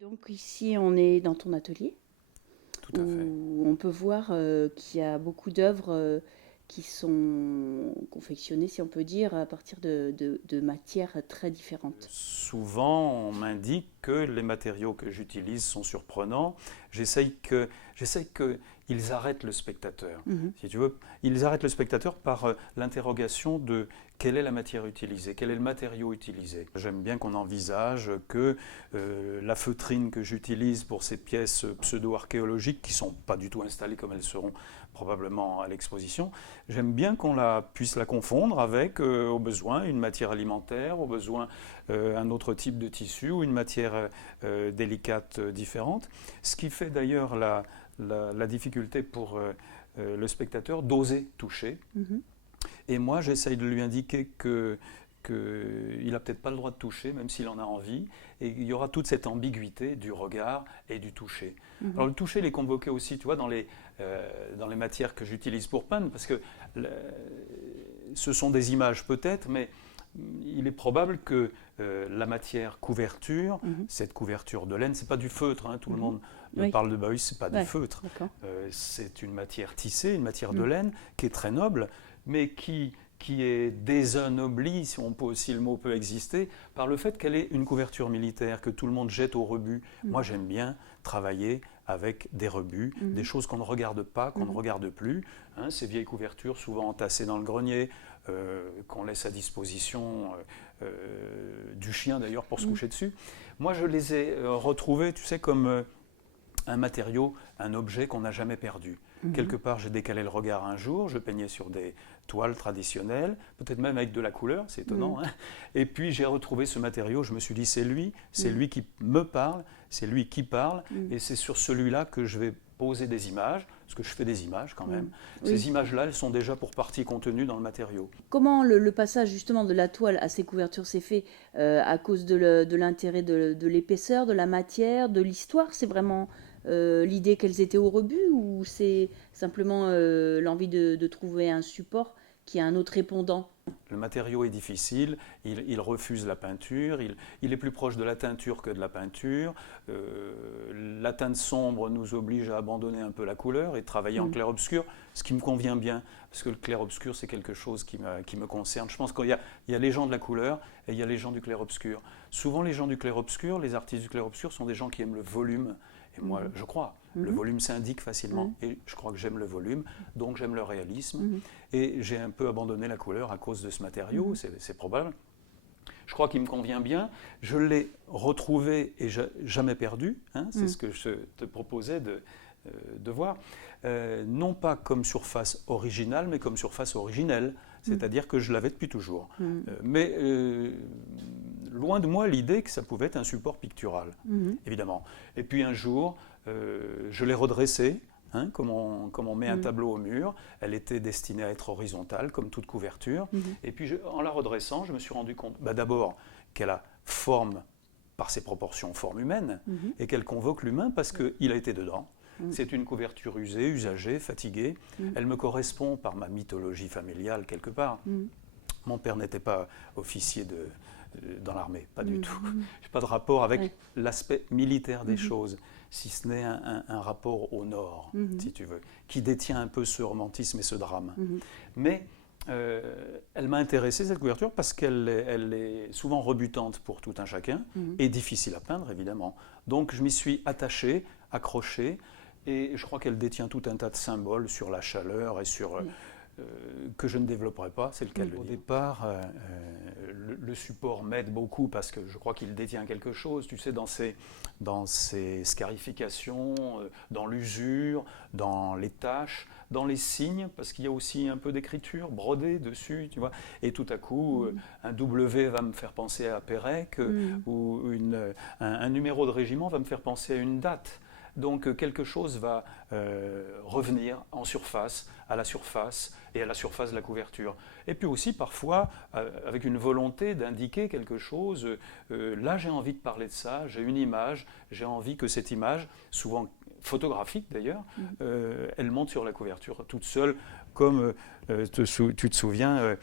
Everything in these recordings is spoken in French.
Donc ici, on est dans ton atelier Tout à fait. où on peut voir qu'il y a beaucoup d'œuvres qui sont confectionnées, si on peut dire, à partir de matières très différentes. Souvent, on m'indique que les matériaux que j'utilise sont surprenants. J'essaye qu'ils arrêtent le spectateur. Mhm, Si tu veux, ils arrêtent le spectateur par l'interrogation de quelle est la matière utilisée, quel est le matériau utilisé. J'aime bien qu'on envisage que la feutrine que j'utilise pour ces pièces pseudo-archéologiques, qui ne sont pas du tout installées comme elles seront probablement à l'exposition, j'aime bien qu'on puisse la confondre avec, au besoin, une matière alimentaire, au besoin, un autre type de tissu ou une matière délicate différente. Ce qui fait d'ailleurs la difficulté pour le spectateur d'oser toucher. mhm. Et moi, j'essaye de lui indiquer qu'il n'a peut-être pas le droit de toucher, même s'il en a envie, et il y aura toute cette ambiguïté du regard et du toucher. Mhm. Alors le toucher, il est convoqué aussi, tu vois, dans les matières que j'utilise pour peindre, parce que le, ce sont des images peut-être, mais il est probable que la matière couverture, Mhm. cette couverture de laine, c'est pas du feutre, hein, tout le Mhm. monde me Oui, parle de bah oui, c'est pas du ouais, feutre. d'accord. C'est une matière tissée, une matière de Mhm. laine qui est très noble, mais qui est désenoblie, si on peut, si le mot peut exister, par le fait qu'elle est une couverture militaire, que tout le monde jette au rebut. Mhm. Moi, j'aime bien travailler avec des rebuts, des Mhm. choses qu'on ne regarde pas, qu'on ne Mhm. regarde plus. Hein, ces vieilles couvertures, souvent entassées dans le grenier, qu'on laisse à disposition du chien d'ailleurs pour se Mhm. coucher dessus. Moi, je les ai retrouvées, tu sais, comme un matériau, un objet qu'on n'a jamais perdu. Mhm. Quelque part, j'ai décalé le regard un jour, je peignais sur des toiles traditionnelles, peut-être même avec de la couleur, c'est Mhm. étonnant. Hein, et puis j'ai retrouvé ce matériau, je me suis dit c'est Mhm. lui qui me parle, c'est lui qui parle, Mhm. et c'est sur celui-là que je vais poser des images, parce que je fais des images quand même. Mhm. Oui. Ces images-là, elles sont déjà pour partie contenues dans le matériau. Comment le passage justement de la toile à ces couvertures s'est fait à cause de l'intérêt de l'épaisseur, de la matière, de l'histoire? C'est vraiment l'idée qu'elles étaient au rebut ou c'est simplement l'envie de trouver un support qui a un autre répondant? Le matériau est difficile, il refuse la peinture, il est plus proche de la teinture que de la peinture. La teinte sombre nous oblige à abandonner un peu la couleur et travailler en Mm. clair-obscur, ce qui me convient bien, parce que le clair-obscur, c'est quelque chose qui me concerne. Je pense qu'il y a les gens de la couleur et il y a les gens du clair-obscur. Souvent, les gens du clair-obscur, les artistes du clair-obscur, sont des gens qui aiment le volume. Et moi, Mhm. je crois, le Mhm. volume s'indique facilement. Ouais. Et je crois que j'aime le volume, donc j'aime le réalisme. Mhm. Et j'ai un peu abandonné la couleur à cause de ce matériau, Mhm. c'est probable. Je crois qu'il me convient bien. Je l'ai retrouvé et jamais perdu. Hein, c'est Mhm. ce que je te proposais de voir. Non pas comme surface originale, mais comme surface originelle. Mhm. C'est-à-dire que je l'avais depuis toujours. Mhm. Mais loin de moi l'idée que ça pouvait être un support pictural, Mhm. évidemment. Et puis un jour, je l'ai redressé. Hein, comme on met un Mhm. tableau au mur, elle était destinée à être horizontale, comme toute couverture. Mhm. Et puis, en la redressant, je me suis rendu compte, bah, d'abord, qu'elle a forme, par ses proportions, forme humaine, Mhm. et qu'elle convoque l'humain parce qu'il a été dedans. Mhm. C'est une couverture usée, usagée, fatiguée. Mhm. Elle me correspond par ma mythologie familiale, quelque part. Mhm. Mon père n'était pas officier dans l'armée, pas du tout. Mhm. Je n'ai pas de rapport avec Ouais. l'aspect militaire des Mhm. choses, si ce n'est un rapport au Nord, Mhm. si tu veux, qui détient un peu ce romantisme et ce drame. Mhm. Mais elle m'a intéressé, cette couverture, parce elle est souvent rebutante pour tout un chacun, Mhm. et difficile à peindre, évidemment. Donc je m'y suis attaché, accroché, et je crois qu'elle détient tout un tas de symboles sur la chaleur et sur Oui. que je ne développerai pas, c'est le cas de le Mhm. dire. Au départ, le support m'aide beaucoup parce que je crois qu'il détient quelque chose, tu sais, dans ses scarifications, dans l'usure, dans les taches, dans les signes, parce qu'il y a aussi un peu d'écriture brodée dessus, tu vois. Et tout à coup, Mhm. un W va me faire penser à Pérec, Mhm. ou un numéro de régiment va me faire penser à une date. Donc quelque chose va revenir en surface, à la surface et à la surface de la couverture. Et puis aussi parfois avec une volonté d'indiquer quelque chose, là j'ai envie de parler de ça, j'ai une image, j'ai envie que cette image, souvent photographique d'ailleurs, Mhm. elle monte sur la couverture toute seule, comme tu te souviens,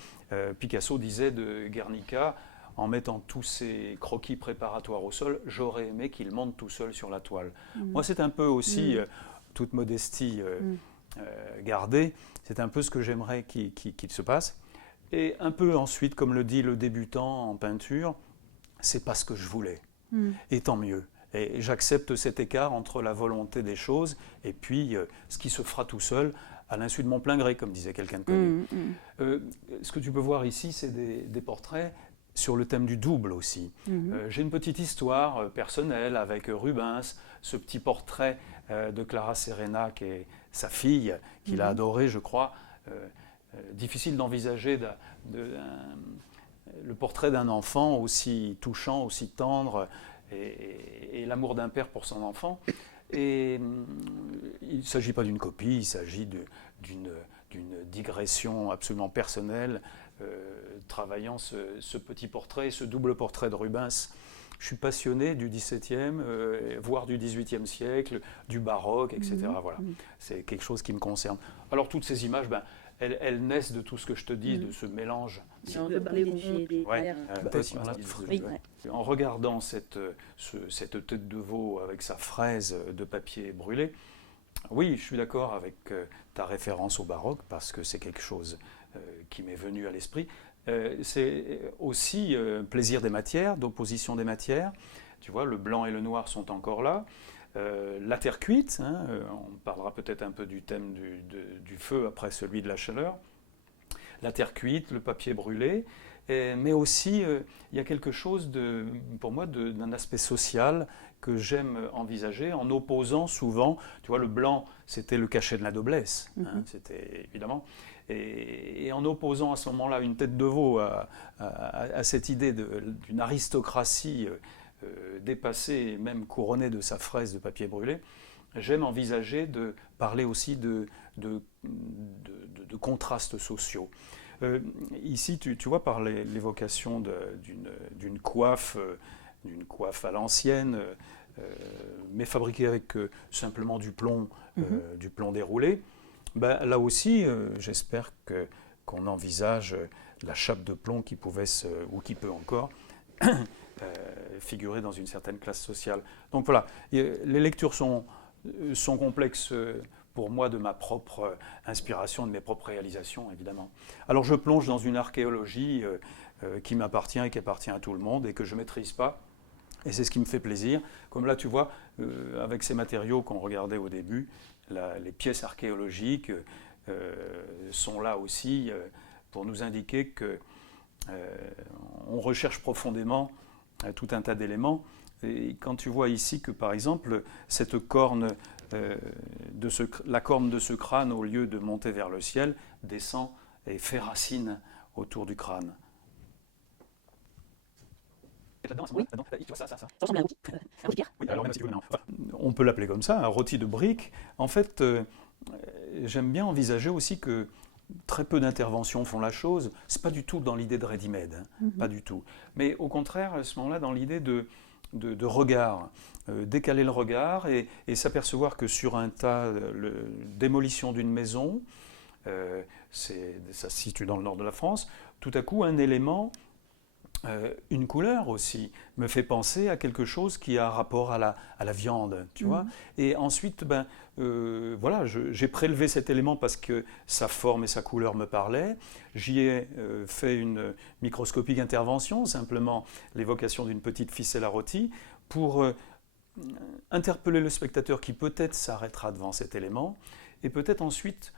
Picasso disait de Guernica, en mettant tous ces croquis préparatoires au sol, j'aurais aimé qu'il monte tout seul sur la toile. Moi, c'est un peu aussi, toute modestie gardée, c'est un peu ce que j'aimerais qu'il se passe. Et un peu ensuite, comme le dit le débutant en peinture, c'est pas ce que je voulais. Et tant mieux. Et j'accepte cet écart entre la volonté des choses et puis ce qui se fera tout seul, à l'insu de mon plein gré, comme disait quelqu'un de connu. Ce que tu peux voir ici, c'est des portraits sur le thème du double aussi. J'ai une petite histoire personnelle avec Rubens, ce petit portrait de Clara Serena, qui est sa fille, qu'il a adoré, je crois. Difficile d'envisager le portrait d'un enfant aussi touchant, aussi tendre, et l'amour d'un père pour son enfant. Et il ne s'agit pas d'une copie, il s'agit d'une digression absolument personnelle, travaillant ce petit portrait, ce double portrait de Rubens. Je suis passionné du XVIIe, voire du XVIIIe siècle, du baroque, etc. Voilà. C'est quelque chose qui me concerne. Alors toutes ces images, elles naissent de tout ce que je te dis, de ce mélange. On peut parler des En regardant cette tête de veau avec sa fraise de papier brûlé, oui, je suis d'accord avec ta référence au baroque, parce que c'est quelque chose qui m'est venu à l'esprit. C'est aussi plaisir des matières, d'opposition des matières. Tu vois, le blanc et le noir sont encore là. La terre cuite, on parlera peut-être un peu du thème du feu après celui de la chaleur. La terre cuite, le papier brûlé, mais aussi il y a quelque chose pour moi d'un aspect social que j'aime envisager en opposant souvent, tu vois, le blanc c'était le cachet de la noblesse, c'était évidemment, et en opposant à ce moment-là une tête de veau à cette idée d'une aristocratie dépassée et même couronnée de sa fraise de papier brûlé, j'aime envisager de parler aussi de contrastes sociaux. Ici, tu vois, par l'évocation d'une coiffe à l'ancienne, mais fabriquée avec simplement du plomb déroulé, là aussi, j'espère qu'on envisage la chape de plomb qui pouvait ou qui peut encore figurer dans une certaine classe sociale. Donc voilà, les lectures sont complexes pour moi de ma propre inspiration, de mes propres réalisations, évidemment. Alors je plonge dans une archéologie qui m'appartient et qui appartient à tout le monde et que je ne maîtrise pas. Et c'est ce qui me fait plaisir. Comme là, tu vois, avec ces matériaux qu'on regardait au début, les pièces archéologiques sont là aussi pour nous indiquer qu'on recherche profondément tout un tas d'éléments. Et quand tu vois ici que, par exemple, cette corne, la corne de ce crâne, au lieu de monter vers le ciel, descend et fait racine autour du crâne. Oui. Ça ressemble à un rôti. Un rôti de pierre. Oui, alors même si tu veux maintenant. On peut l'appeler comme ça, un rôti de briques. En fait, j'aime bien envisager aussi que très peu d'interventions font la chose. C'est pas du tout dans l'idée de ready-made, pas du tout. Mais au contraire, à ce moment-là, dans l'idée de regard, décaler le regard et s'apercevoir que sur un tas, démolition d'une maison, ça se situe dans le nord de la France, tout à coup un élément, une couleur aussi, me fait penser à quelque chose qui a rapport à la viande, tu vois. Et ensuite, voilà, j'ai prélevé cet élément parce que sa forme et sa couleur me parlaient. J'y ai fait une microscopique intervention, simplement l'évocation d'une petite ficelle à rôti, pour interpeller le spectateur qui peut-être s'arrêtera devant cet élément, et peut-être ensuite,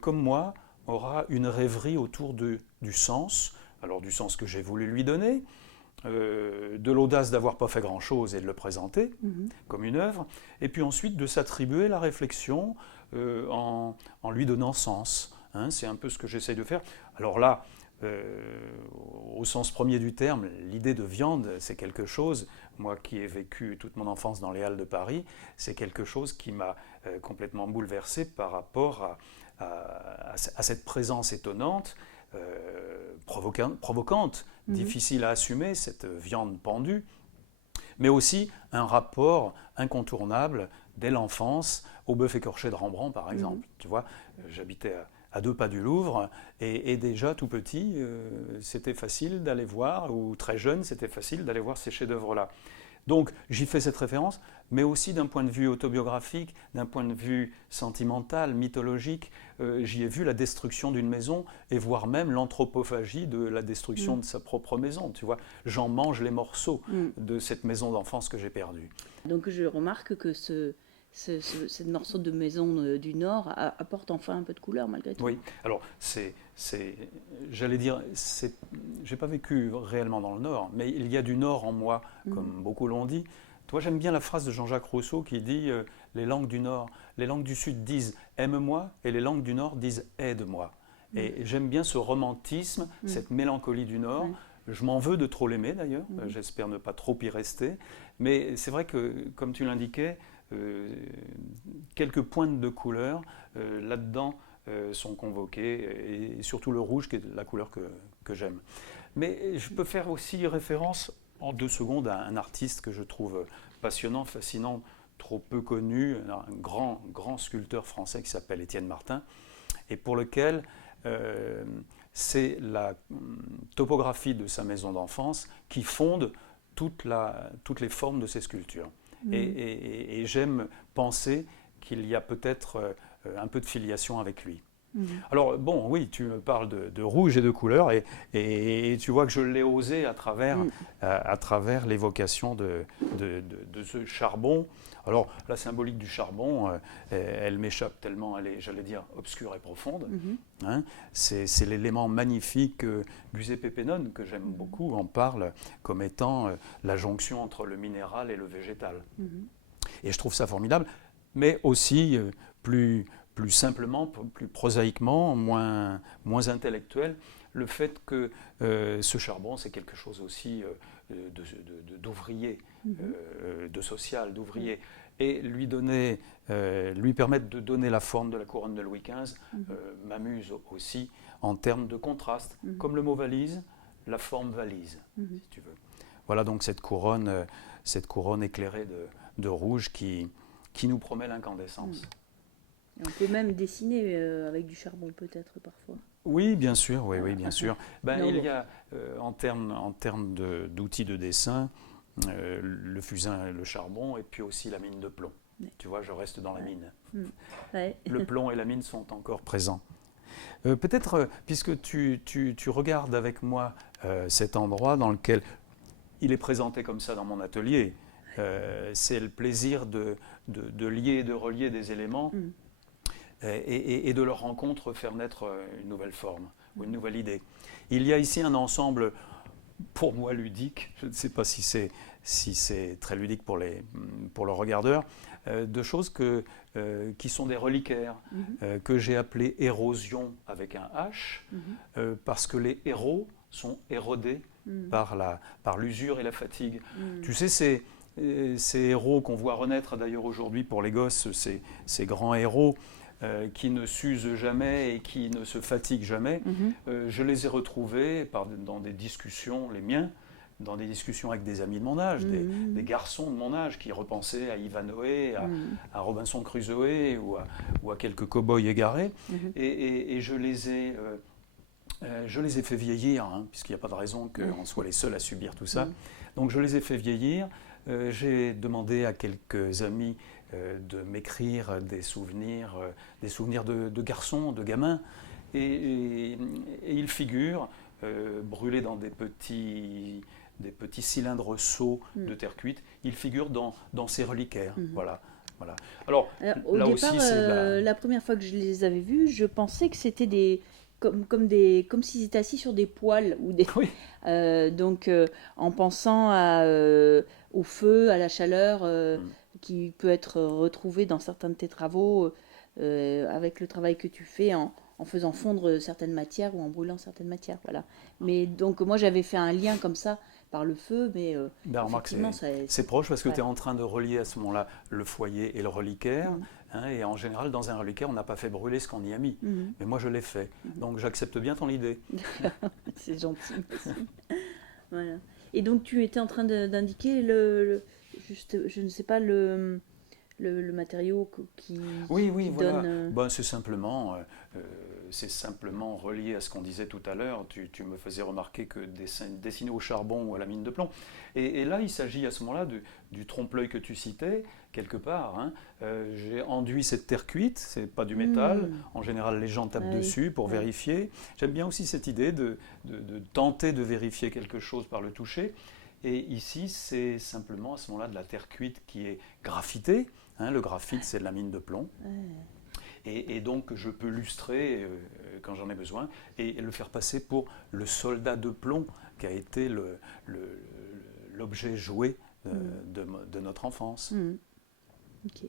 comme moi, aura une rêverie autour du sens, alors du sens que j'ai voulu lui donner, de l'audace d'avoir pas fait grand-chose et de le présenter comme une œuvre, et puis ensuite de s'attribuer la réflexion en lui donnant sens. C'est un peu ce que j'essaye de faire. Alors là, au sens premier du terme, l'idée de viande, c'est quelque chose, moi qui ai vécu toute mon enfance dans les Halles de Paris, c'est quelque chose qui m'a complètement bouleversé par rapport à cette présence étonnante, provocante, difficile à assumer, cette viande pendue, mais aussi un rapport incontournable dès l'enfance au bœuf écorché de Rembrandt, par exemple. Tu vois, j'habitais à à 2 pas du Louvre, et déjà tout petit, c'était facile d'aller voir, ou très jeune, c'était facile d'aller voir ces chefs-d'œuvre-là. Donc j'y fais cette référence, mais aussi d'un point de vue autobiographique, d'un point de vue sentimental, mythologique. J'y ai vu la destruction d'une maison, et voire même l'anthropophagie de la destruction de sa propre maison. Tu vois, j'en mange les morceaux de cette maison d'enfance que j'ai perdue. Donc je remarque que ce morceau de maison du Nord apporte enfin un peu de couleur malgré tout. Oui, alors j'allais dire, j'ai pas vécu réellement dans le Nord, mais il y a du Nord en moi, comme beaucoup l'ont dit. Toi, j'aime bien la phrase de Jean-Jacques Rousseau qui dit les langues du Nord, les langues du Sud disent aime-moi, et les langues du Nord disent aide-moi. Et j'aime bien ce romantisme, cette mélancolie du Nord. Je m'en veux de trop l'aimer d'ailleurs, j'espère ne pas trop y rester, mais c'est vrai que, comme tu l'indiquais, quelques pointes de couleur là-dedans sont convoquées, et surtout le rouge qui est la couleur que j'aime. Mais je peux faire aussi référence en 2 secondes à un artiste que je trouve passionnant, fascinant, trop peu connu, un grand sculpteur français qui s'appelle Étienne Martin, et pour lequel c'est la topographie de sa maison d'enfance qui fonde toutes les formes de ses sculptures. Et j'aime penser qu'il y a peut-être un peu de filiation avec lui. Alors bon, oui, tu me parles de rouge et de couleur, et tu vois que je l'ai osé à travers l'évocation de ce charbon. Alors la symbolique du charbon, elle m'échappe tellement, elle est, j'allais dire, obscure et profonde. Hein, c'est l'élément magnifique. Giuseppe Pennone, que j'aime beaucoup, en parle comme étant la jonction entre le minéral et le végétal. Et je trouve ça formidable, mais aussi plus simplement, plus prosaïquement, moins intellectuel, le fait que ce charbon, c'est quelque chose aussi d'ouvrier, de social, d'ouvrier. Et lui permettre de donner la forme de la couronne de Louis XV m'amuse aussi en termes de contraste. Comme le mot valise, la forme valise, si tu veux. Voilà donc cette couronne éclairée de rouge qui nous promet l'incandescence. On peut même dessiner avec du charbon peut-être parfois. Oui, bien sûr, oui, bien sûr. Il y a, en termes d'outils de dessin, le fusain et le charbon, et puis aussi la mine de plomb. Tu vois, je reste dans la mine. Le plomb et la mine sont encore présents. Peut-être, puisque tu regardes avec moi cet endroit dans lequel il est présenté comme ça dans mon atelier, c'est le plaisir de lier et de relier des éléments et de leur rencontre faire naître une nouvelle forme ou une nouvelle idée. Il y a ici un ensemble, pour moi, ludique, je ne sais pas si c'est très ludique pour le regardeur, de choses qui sont des reliquaires, que j'ai appelées érosion avec un H, parce que les héros sont érodés par l'usure et la fatigue. Tu sais, ces héros qu'on voit renaître d'ailleurs aujourd'hui pour les gosses, ces grands héros qui ne s'usent jamais et qui ne se fatiguent jamais, je les ai retrouvés dans des discussions, les miens, dans des discussions avec des amis de mon âge, des garçons de mon âge qui repensaient à Ivanhoé, à Robinson Crusoe ou à quelques cow-boys égarés, et je les ai fait vieillir, puisqu'il n'y a pas de raison qu'on soit les seuls à subir tout ça. Donc je les ai fait vieillir. J'ai demandé à quelques amis de m'écrire des souvenirs de garçons, de gamins, et ils figurent brûlés dans des petits cylindres seaux de terre cuite. Ils figurent dans ces reliquaires. Voilà. Alors au là départ, aussi, c'est la première fois que je les avais vus, je pensais que c'était comme s'ils étaient assis sur des poêles ou des Oui. donc en pensant au feu, à la chaleur qui peut être retrouvée dans certains de tes travaux avec le travail que tu fais en faisant fondre certaines matières ou en brûlant certaines matières, voilà. Mais donc moi j'avais fait un lien comme ça par le feu, mais remarque, effectivement c'est proche parce que tu es en train de relier à ce moment-là le foyer et le reliquaire. Et en général, dans un reliquaire, on n'a pas fait brûler ce qu'on y a mis. Mais moi, je l'ai fait. Donc, j'accepte bien ton idée. C'est gentil. Voilà. Et donc, tu étais en train d'indiquer juste, je ne sais pas, le matériau qui Oui, voilà. donne... C'est simplement c'est simplement relié à ce qu'on disait tout à l'heure. Tu me faisais remarquer que dessiner au charbon ou à la mine de plomb. Et là, il s'agit à ce moment-là du trompe-l'œil que tu citais, quelque part. Hein. J'ai enduit cette terre cuite, c'est pas du métal. En général, les gens tapent dessus pour vérifier. J'aime bien aussi cette idée de tenter de vérifier quelque chose par le toucher. Et ici, c'est simplement à ce moment-là de la terre cuite qui est graphitée. Hein, le graphite, c'est de la mine de plomb. Et donc, je peux lustrer quand j'en ai besoin et le faire passer pour le soldat de plomb qui a été l'objet jouet de notre enfance. Ok.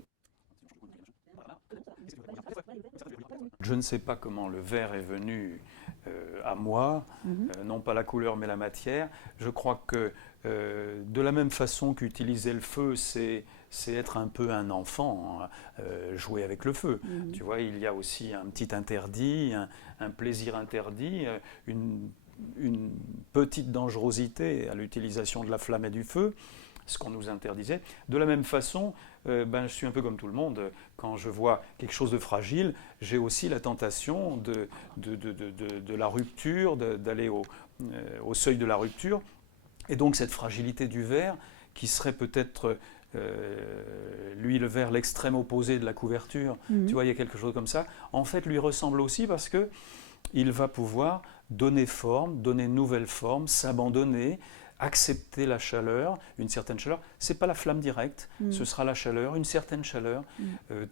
Je ne sais pas comment le verre est venu à moi, non pas la couleur mais la matière. Je crois que de la même façon qu'utiliser le feu, c'est être un peu un enfant, hein, jouer avec le feu. Tu vois, il y a aussi un petit interdit, un plaisir interdit, une petite dangerosité à l'utilisation de la flamme et du feu, ce qu'on nous interdisait. De la même façon, je suis un peu comme tout le monde. Quand je vois quelque chose de fragile, j'ai aussi la tentation de la rupture, d'aller au seuil de la rupture. Et donc cette fragilité du verre, qui serait peut-être, lui, le verre, l'extrême opposé de la couverture, tu vois, il y a quelque chose comme ça, en fait, lui ressemble aussi parce qu'il va pouvoir donner forme, donner une nouvelle forme, s'abandonner, accepter la chaleur, une certaine chaleur. Ce n'est pas la flamme directe, ce sera la chaleur, une certaine chaleur,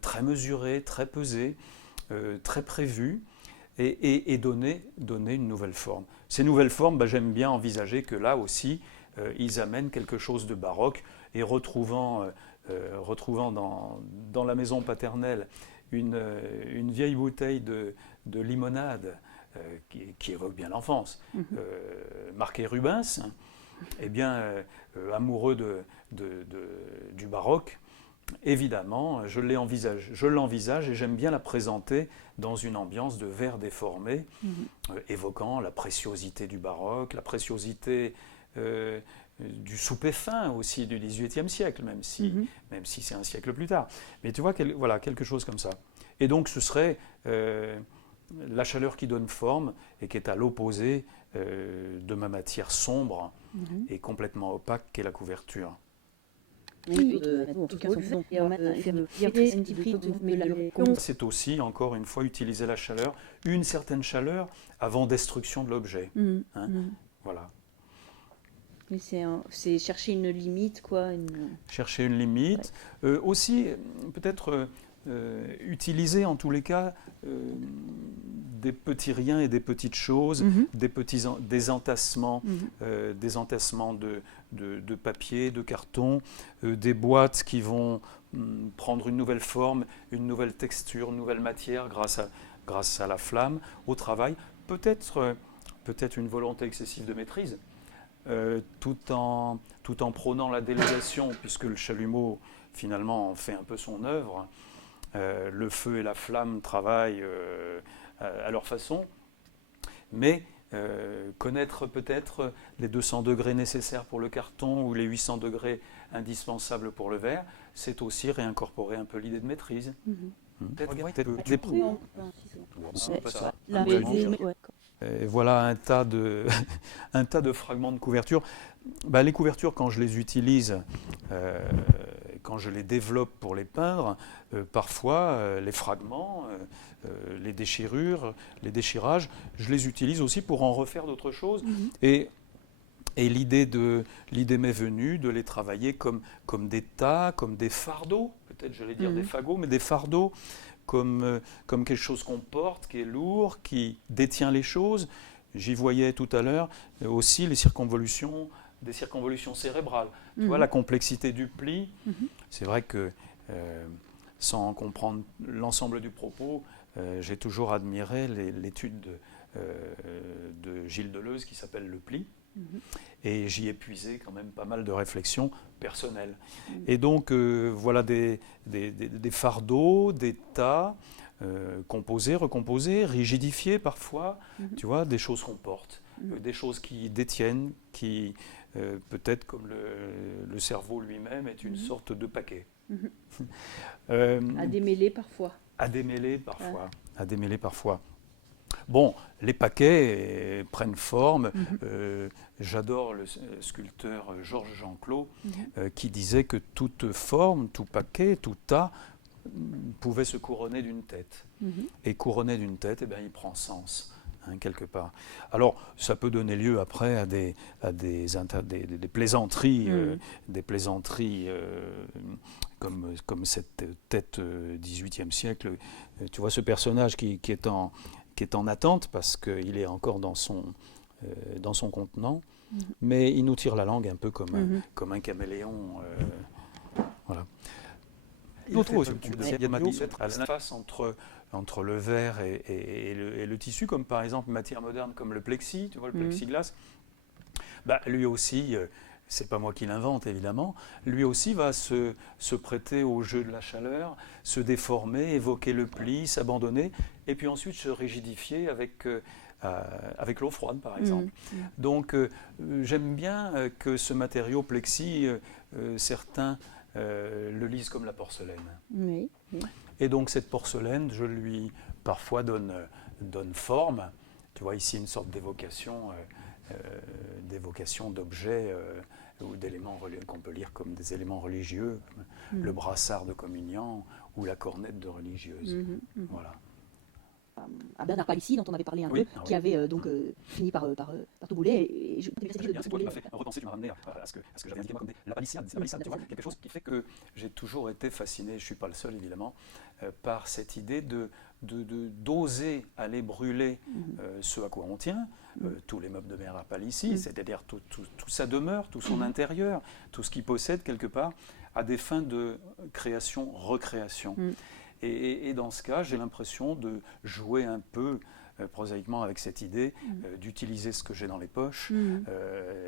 très mesurée, très pesée, très prévue, et donner une nouvelle forme. Ces nouvelles formes, j'aime bien envisager que là aussi, ils amènent quelque chose de baroque, et retrouvant dans la maison paternelle une vieille bouteille de limonade qui évoque bien l'enfance, marquée Rubens, eh bien, amoureux du baroque, évidemment, je l'envisage et j'aime bien la présenter dans une ambiance de verre déformé, évoquant la préciosité du baroque, la préciosité du souper fin aussi du XVIIIe siècle, même si c'est un siècle plus tard. Mais tu vois, voilà, quelque chose comme ça. Et donc ce serait la chaleur qui donne forme et qui est à l'opposé de ma matière sombre et complètement opaque qu'est la couverture. C'est aussi, encore une fois, utiliser la chaleur, une certaine chaleur avant destruction de l'objet. Voilà. Mais c'est chercher une limite, quoi. Chercher une limite. Aussi, peut-être utiliser en tous les cas des petits riens et des petites choses, des entassements, des entassements de papier, de carton, des boîtes qui vont prendre une nouvelle forme, une nouvelle texture, une nouvelle matière grâce à la flamme, au travail. Peut-être une volonté excessive de maîtrise. Tout en prônant la délégation, puisque le chalumeau finalement en fait un peu son œuvre. Le feu et la flamme travaillent à leur façon, mais connaître peut-être les 200 degrés nécessaires pour le carton ou les 800 degrés indispensables pour le verre, c'est aussi réincorporer un peu l'idée de maîtrise. Et voilà un tas de fragments de couverture. Les couvertures, quand je les utilise, quand je les développe pour les peindre, parfois les fragments, les déchirures, les déchirages, je les utilise aussi pour en refaire d'autres choses. Et l'idée m'est venue de les travailler comme des tas, comme des fardeaux, peut-être j'allais dire des fagots, mais des fardeaux, comme quelque chose qu'on porte, qui est lourd, qui détient les choses. J'y voyais tout à l'heure aussi des circonvolutions cérébrales. Tu vois, la complexité du pli. C'est vrai que, sans comprendre l'ensemble du propos, j'ai toujours admiré l'étude de Gilles Deleuze qui s'appelle Le pli. Et j'y ai puisé quand même pas mal de réflexions personnelles. Et donc, voilà des fardeaux, des tas, composés, recomposés, rigidifiés parfois, tu vois, des choses qu'on porte, des choses qui détiennent, qui, peut-être comme le cerveau lui-même, est une sorte de paquet. À démêler parfois. À démêler parfois. Bon, les paquets prennent forme. J'adore le sculpteur Georges Jean-Claude qui disait que toute forme, tout paquet, tout tas pouvait se couronner d'une tête. Et couronné d'une tête, eh bien, il prend sens. Quelque part. Alors, ça peut donner lieu après à des plaisanteries, comme cette tête 18e siècle. Tu vois ce personnage qui est en attente parce qu'il est encore dans son contenant, mais il nous tire la langue un peu comme un caméléon. Voilà. Il y a la face entre le verre et le tissu, comme par exemple une matière moderne comme le plexi, tu vois, le plexiglas. Bah, lui aussi, c'est pas moi qui l'invente évidemment, lui aussi va se prêter au jeu de la chaleur, se déformer, évoquer le pli, s'abandonner, et puis ensuite se rigidifier avec l'eau froide par exemple. Donc j'aime bien que ce matériau plexi, certains le lisent comme la porcelaine. Oui. Et donc cette porcelaine, je lui parfois donne forme. Tu vois ici une sorte d'évocation d'objets ou d'éléments qu'on peut lire comme des éléments religieux, comme le brassard de communiant ou la cornette de religieuse. Voilà. À Bernard Palissy, dont on avait parlé un peu, qui avait fini par tout bouler. Et je c'est toi qui m'as fait repenser, tu m'as ramené à ce que j'avais indiqué moi comme la palissade. Tu vois, quelque chose qui fait que j'ai toujours été fasciné, je ne suis pas le seul évidemment, par cette idée d'oser aller brûler ce à quoi on tient, tous les meubles de Bernard Palissy, c'est-à-dire tout sa demeure, tout son intérieur, tout ce qu'il possède quelque part, à des fins de création, recréation. Et dans ce cas, j'ai l'impression de jouer un peu prosaïquement avec cette idée d'utiliser ce que j'ai dans les poches.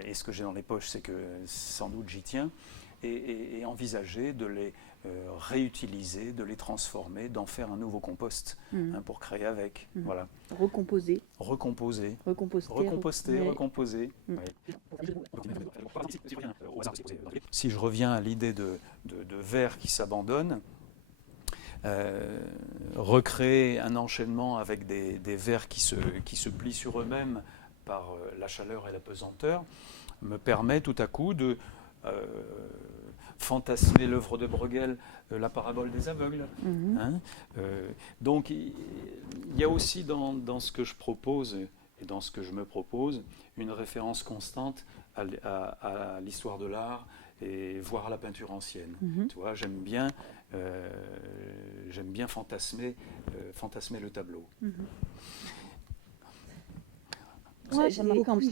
Et ce que j'ai dans les poches, c'est que sans doute j'y tiens. Et envisager de les réutiliser, de les transformer, d'en faire un nouveau compost pour créer avec. Voilà. Recomposer. Recomposer. Recomposter. Recomposer. Si je reviens à l'idée de verre qui s'abandonne, recréer un enchaînement avec des vers qui se plient sur eux-mêmes par la chaleur et la pesanteur me permet tout à coup de fantasmer l'œuvre de Bruegel, la parabole des aveugles. Donc il y a aussi dans ce que je propose et dans ce que je me propose une référence constante à l'histoire de l'art et voire à la peinture ancienne. Tu vois, j'aime bien fantasmer le tableau. Ouais, j'aime beaucoup quand tu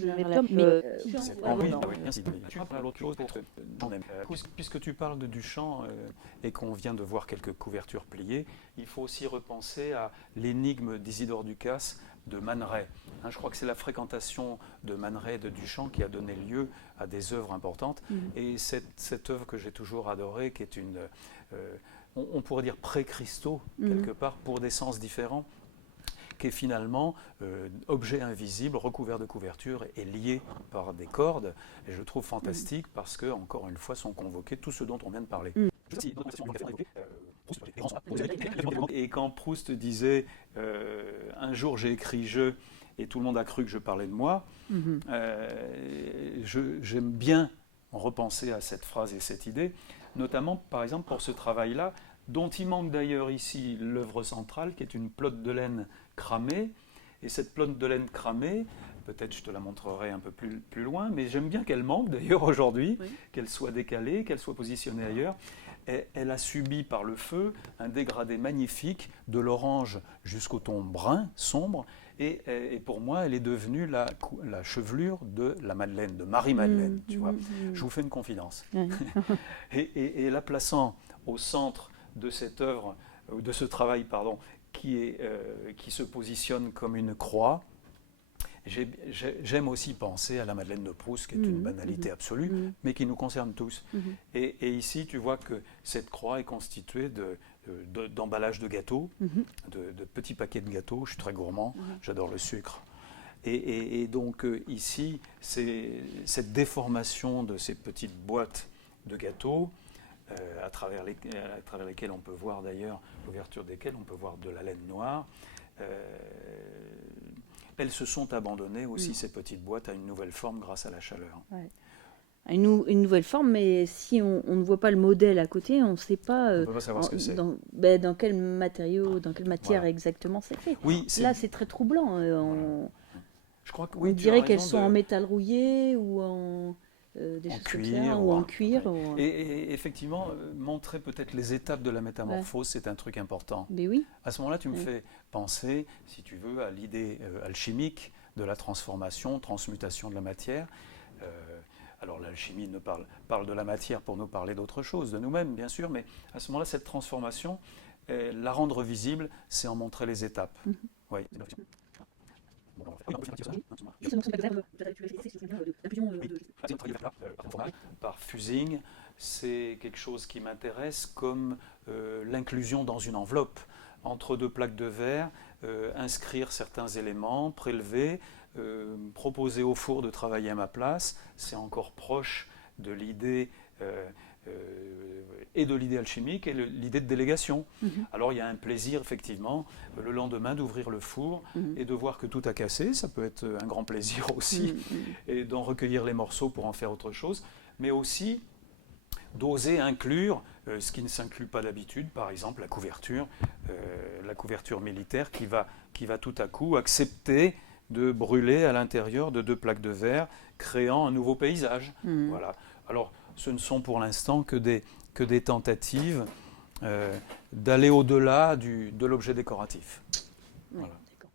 puisque tu parles de Duchamp et qu'on vient de voir quelques couvertures pliées, il faut aussi repenser à l'énigme d'Isidore Ducasse de Man Ray. Je crois que c'est la fréquentation de Man Ray et de Duchamp qui a donné lieu à des œuvres importantes. Et cette œuvre que j'ai toujours adorée, qui est une, on pourrait dire pré-Christo, quelque part, pour des sens différents, qui est finalement objet invisible, recouvert de couverture et lié par des cordes. Et je trouve fantastique parce que, encore une fois, sont convoqués tout ce dont on vient de parler. Et quand Proust disait un jour j'ai écrit je et tout le monde a cru que je parlais de moi, j'aime bien repenser à cette phrase et cette idée, notamment par exemple pour ce travail-là, dont il manque d'ailleurs ici l'œuvre centrale, qui est une pelote de laine cramée. Et cette pelote de laine cramée, peut-être je te la montrerai un peu plus loin, mais j'aime bien qu'elle manque d'ailleurs aujourd'hui, qu'elle soit décalée, qu'elle soit positionnée ailleurs. Et elle a subi par le feu un dégradé magnifique de l'orange jusqu'au ton brun, sombre. Et pour moi, elle est devenue la chevelure de la Madeleine, de Marie-Madeleine. Tu vois. Je vous fais une confidence. et la plaçant au centre de cette œuvre, de ce travail, pardon, qui se positionne comme une croix. J'aime aussi penser à la Madeleine de Proust, qui est une banalité absolue, mais qui nous concerne tous. Et ici, tu vois que cette croix est constituée d'emballages de gâteaux, de petits paquets de gâteaux. Je suis très gourmand, j'adore le sucre. Et donc ici, c'est cette déformation de ces petites boîtes de gâteaux, à travers lesquelles on peut voir d'ailleurs, l'ouverture desquelles on peut voir de la laine noire, elles se sont abandonnées aussi, ces petites boîtes, à une nouvelle forme grâce à la chaleur. Ouais. Une nouvelle forme, mais si on ne voit pas le modèle à côté, on ne sait pas, On ne peut pas savoir ce que c'est. dans quel matériau, dans quelle matière exactement c'est fait. Oui, Là, c'est très troublant. Je crois que On dirait qu'elles sont en métal rouillé ou en des choses comme ça, ou en cuir. Ouais. Et effectivement, montrer peut-être les étapes de la métamorphose, c'est un truc important. Mais oui. À ce moment-là, tu me fais penser, si tu veux, à l'idée alchimique de la transformation, transmutation de la matière. Alors l'alchimie parle de la matière pour nous parler d'autre chose, de nous-mêmes bien sûr, mais à ce moment-là, cette transformation, la rendre visible, c'est en montrer les étapes. Oui. Par fusing, c'est quelque chose qui m'intéresse comme l'inclusion dans une enveloppe entre deux plaques de verre, inscrire certains éléments, prélever, proposer au four de travailler à ma place. C'est encore proche de l'idée et de l'idée alchimique et l'idée de délégation. Alors il y a un plaisir effectivement le lendemain d'ouvrir le four et de voir que tout a cassé, ça peut être un grand plaisir aussi, et d'en recueillir les morceaux pour en faire autre chose, mais aussi d'oser inclure ce qui ne s'inclut pas d'habitude, par exemple la couverture militaire qui va tout à coup accepter de brûler à l'intérieur de deux plaques de verre, créant un nouveau paysage. Voilà. Alors, ce ne sont pour l'instant que des tentatives d'aller au-delà de l'objet décoratif. Ouais, Voilà. d'accord.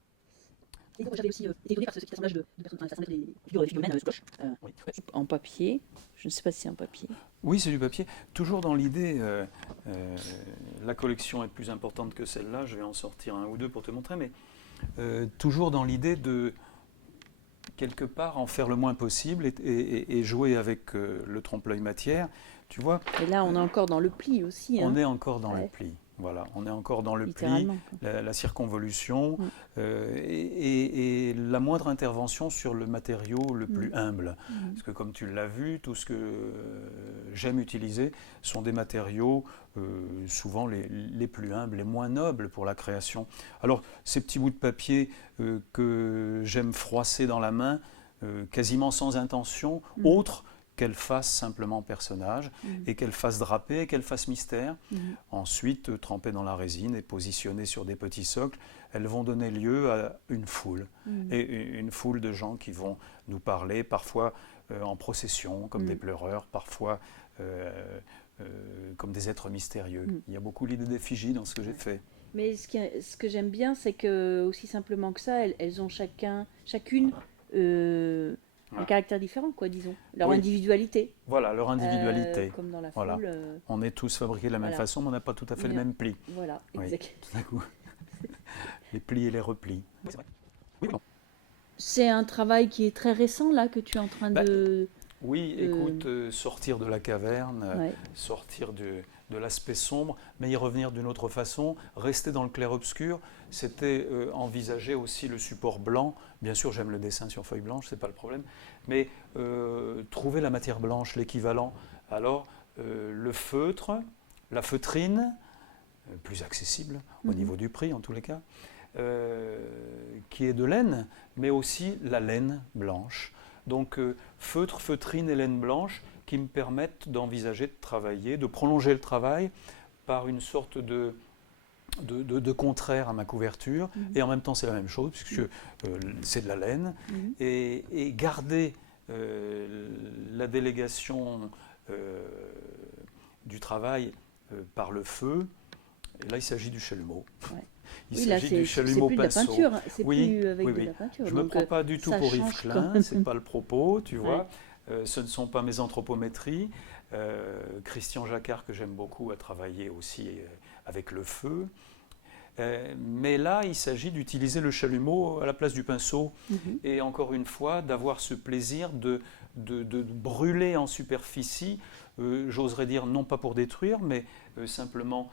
Et donc, j'avais aussi été étonné par cet assemblage de personnes, enfin, assemblage des figures humaines sous cloche. Oui. En papier. Je ne sais pas si c'est en papier. Oui, c'est du papier. Toujours dans l'idée, la collection est plus importante que celle-là, je vais en sortir un ou deux pour te montrer, mais toujours dans l'idée de, quelque part, en faire le moins possible et jouer avec le trompe-l'œil matière. Tu vois, Et là, on est encore dans le pli aussi. on est encore dans le pli. Voilà, on est encore dans le pli, la circonvolution et la moindre intervention sur le matériau le plus humble. Parce que comme tu l'as vu, tout ce que j'aime utiliser sont des matériaux souvent les plus humbles, les moins nobles pour la création. Alors ces petits bouts de papier que j'aime froisser dans la main, quasiment sans intention, autre qu'elle fasse simplement personnage et qu'elle fasse draper et qu'elle fasse mystère. Ensuite, trempées dans la résine et positionnées sur des petits socles, elles vont donner lieu à une foule. Et une foule de gens qui vont nous parler, parfois en procession, comme des pleureurs, parfois comme des êtres mystérieux. Il y a beaucoup l'idée d'effigie dans ce que j'ai fait. Mais ce que j'aime bien, c'est que, aussi simplement que ça, elles ont chacune un caractère différent, quoi, disons. Leur individualité. Voilà, leur individualité. Comme dans la voilà. foule. On est tous fabriqués de la même façon, mais on n'a pas tout à fait le même pli. Voilà, exact. Tout à coup. Les plis et les replis. Oui, bon. C'est un travail qui est très récent, là, que tu es en train de... Oui, écoute, sortir de la caverne, sortir de l'aspect sombre, mais y revenir d'une autre façon, rester dans le clair-obscur, c'était envisager aussi le support blanc. Bien sûr, j'aime le dessin sur feuille blanche, c'est pas le problème, mais trouver la matière blanche, l'équivalent. Alors, le feutre, la feutrine, plus accessible au niveau du prix en tous les cas, qui est de laine, mais aussi la laine blanche. Donc feutre, feutrine et laine blanche qui me permettent d'envisager de travailler, de prolonger le travail par une sorte de contraire à ma couverture, et en même temps c'est la même chose, puisque c'est de la laine, et garder la délégation du travail par le feu. Et là il s'agit du chalumeau. Ouais. Il s'agit du chalumeau pinceau. C'est plus avec de la peinture. Je ne me prends pas du tout pour Yves Klein, ce n'est pas le propos, tu vois. Ce ne sont pas mes anthropométries. Christian Jacquard, que j'aime beaucoup, a travaillé aussi avec le feu. Mais là, il s'agit d'utiliser le chalumeau à la place du pinceau. Et encore une fois, d'avoir ce plaisir de brûler en superficie, j'oserais dire non pas pour détruire, mais simplement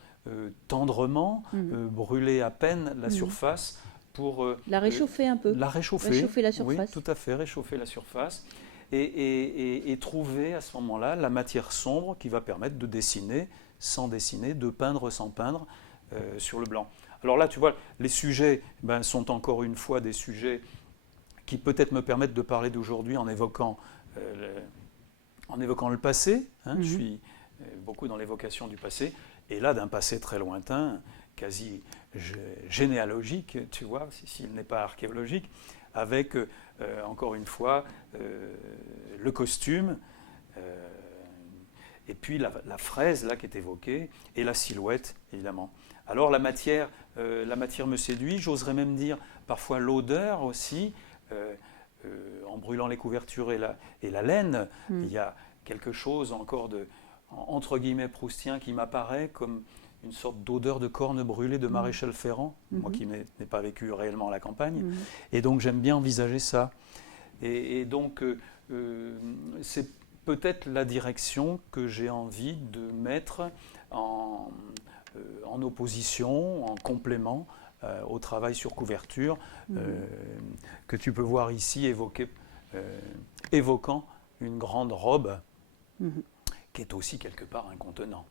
tendrement, brûler à peine la surface pour... la réchauffer un peu. Réchauffer la surface. Oui, tout à fait, réchauffer la surface. Et trouver à ce moment-là la matière sombre qui va permettre de dessiner sans dessiner, de peindre sans peindre sur le blanc. Alors là, tu vois, les sujets sont encore une fois des sujets qui peut-être me permettent de parler d'aujourd'hui en évoquant le passé. Hein, je suis beaucoup dans l'évocation du passé, et là d'un passé très lointain, quasi généalogique, tu vois, s'il n'est pas archéologique, avec, encore une fois, le costume, et puis la fraise là qui est évoquée, et la silhouette, évidemment. Alors la matière me séduit, j'oserais même dire parfois l'odeur aussi, en brûlant les couvertures et la laine, il y a quelque chose encore de, entre guillemets, proustien qui m'apparaît comme une sorte d'odeur de corne brûlée de Maréchal Ferrand, moi qui n'ai pas vécu réellement à la campagne, et donc j'aime bien envisager ça. Et donc c'est peut-être la direction que j'ai envie de mettre en opposition, en complément au travail sur couverture que tu peux voir ici évoquant une grande robe qui est aussi quelque part un contenant.